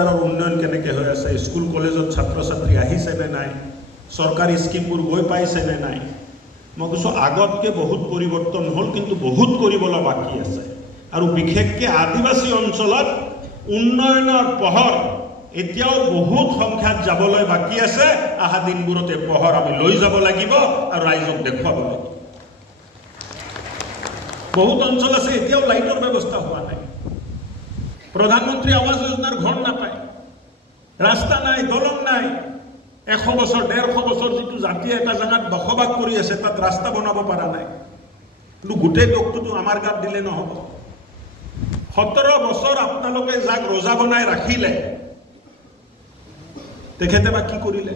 উন্নয়ন কেনেকে হৈ আছে, স্কুল কলেজত ছাত্ৰ ছাত্ৰী আহিছে নে নাই, চৰকাৰী স্কিমবোৰ গৈ পাইছে নে নাই। মই কৈছো আগতকে বহুত পৰিৱৰ্তন হ'ল, কিন্তু বহুত কৰিবলৈ বাকী আছে। আৰু বিশেষকৈ আদিবাসী অঞ্চলত উন্নয়নৰ পোহৰ এতিয়াও বহুত সংখ্যাত যাবলৈ বাকী আছে। অহা দিনবোৰতে পোহৰ আমি লৈ যাব লাগিব আৰু ৰাইজক দেখুৱাব লাগিব। বহুত অঞ্চল আছে এতিয়াও লাইটৰ ব্যৱস্থা হোৱা নাই, প্ৰধানমন্ত্ৰী আৱাস যোজনাৰ ঘৰ নাপায়, ৰাস্তা নাই, দলং নাই। 100 বছৰ 150 বছৰ যিটো জাতিয়ে এটা জাগাত বসবাস কৰি আছে তাত ৰাস্তা বনাব পৰা নাই। কিন্তু গোটেই দুখটো আমাৰ গাত দিলে নহ'ব। 17 বছৰ আপোনালোকে যাক ৰজা বনাই ৰাখিলে, তেখেতে বা কি কৰিলে?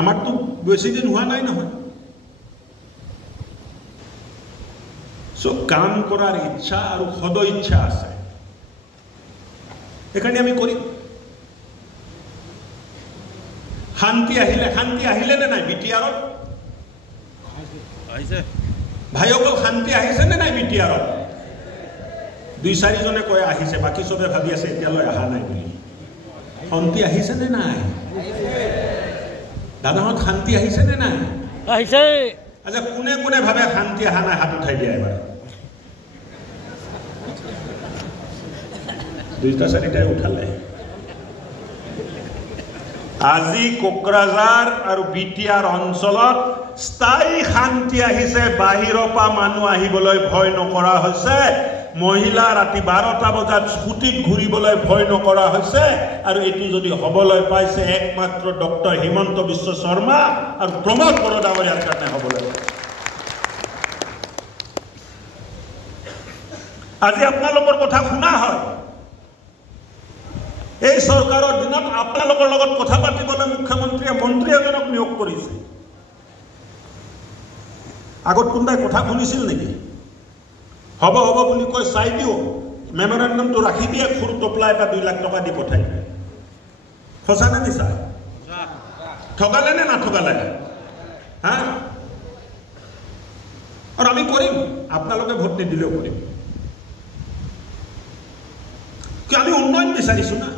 আমাৰতো বেছি দিন হোৱা নাই নহয়। কাম কৰাৰ ইচ্ছা আর সদ ইচ্ছা আছে, এখানে আমি করি। শান্তি আহিলে নে নাই বিটিআরত? ভাইসকল শান্তি আহিছে নে নাই বিটিআরত? 2-4 জনে কয় আহিছে, বাকি সবে ভাবি আছে এতিয়ালৈ অহা নাই বুলি। শান্তি আহিছে নে নাই? দাদাহত শান্তি আহিছে নে নাই? আহিছে। আচ্ছা, কোনে কোনে ভাবে শান্তি অহা নাই হাত উঠাই দিয়া এবাৰ। 2-4টাই উঠালে। আজি কোকৰাঝাৰ আৰু বিটিআৰ অঞ্চলত স্থায়ী শান্তি আহিছে। বাহিৰৰ পৰা মানুহ আহিবলৈ ভয় নকৰা হৈছে। মহিলা ৰাতি 12টা বজাত স্কুটিত ঘূৰিবলৈ ভয় নকৰা হৈছে। আৰু এইটো যদি হ'বলৈ পাইছে একমাত্ৰ ডক্টৰ হিমন্ত বিশ্ব শৰ্মা আৰু প্ৰমোদ বড়ো ডাঙৰীয়াৰ কাৰণে হ'বলৈ। আজি আপোনালোকৰ কথা শুনা হয়। এই চৰকাৰৰ দিনত আপোনালোকৰ লগত কথা পাতিবলৈ মুখ্যমন্ত্ৰীয়ে মন্ত্ৰী এজনক নিয়োগ কৰিছে। আগত কোনোবাই কথা শুনিছিল নেকি? হ'ব হ'ব বুলি কৈ চাই দিও, মেমৰেণ্ডামটো ৰাখি দিয়ে, খুৰ টোপলা এটা 2 লাখ টকা দি পঠাই দিয়ে। সঁচা নে মিছা? ঠগালে নে নাঠগালে? হা? আৰু আমি কৰিম, আপোনালোকে ভোট নিদিলেও কৰিম। কি আমি উন্নয়ন বিচাৰিছো না,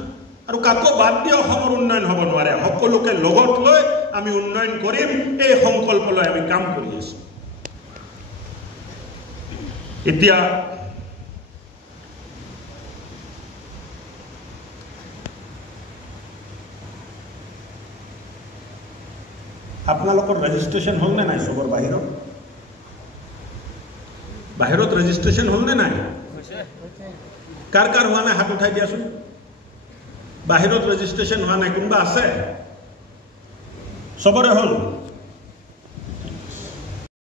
আৰু কাকো বাদ দিয়ে অসমৰ উন্নয়ন হ'ব নোৱাৰে। সকলোকে লগত লৈ আমি উন্নয়ন কৰিম, এই সংকল্প লৈ আমি কাম কৰি আছো। এতিয়া আপোনালোকৰ ৰেজিষ্ট্ৰেশ্যন হ'ল নে নাই? চবৰ বাহিৰত ৰেজিষ্ট্ৰেশ্যন হ'ল নে নাই? কাৰ কাৰ হোৱা নাই হাত উঠাই দিয়াচোন। বাহিৰত ৰেজিষ্ট্ৰেশ্যন হোৱা নাই কোনোবা আছে? চবৰে হ'ল?